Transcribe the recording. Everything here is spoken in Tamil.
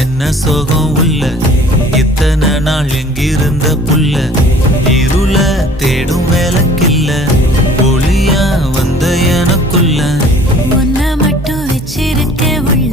என்ன சோகம் உள்ள இத்தனை நாள் எங்கிருந்த புல்ல இருள தேடும் வேலைக்கில்ல ஒளியா வந்த எனக்குள்ள ஒன்ன மட்டும் வச்சிருக்க உள்ள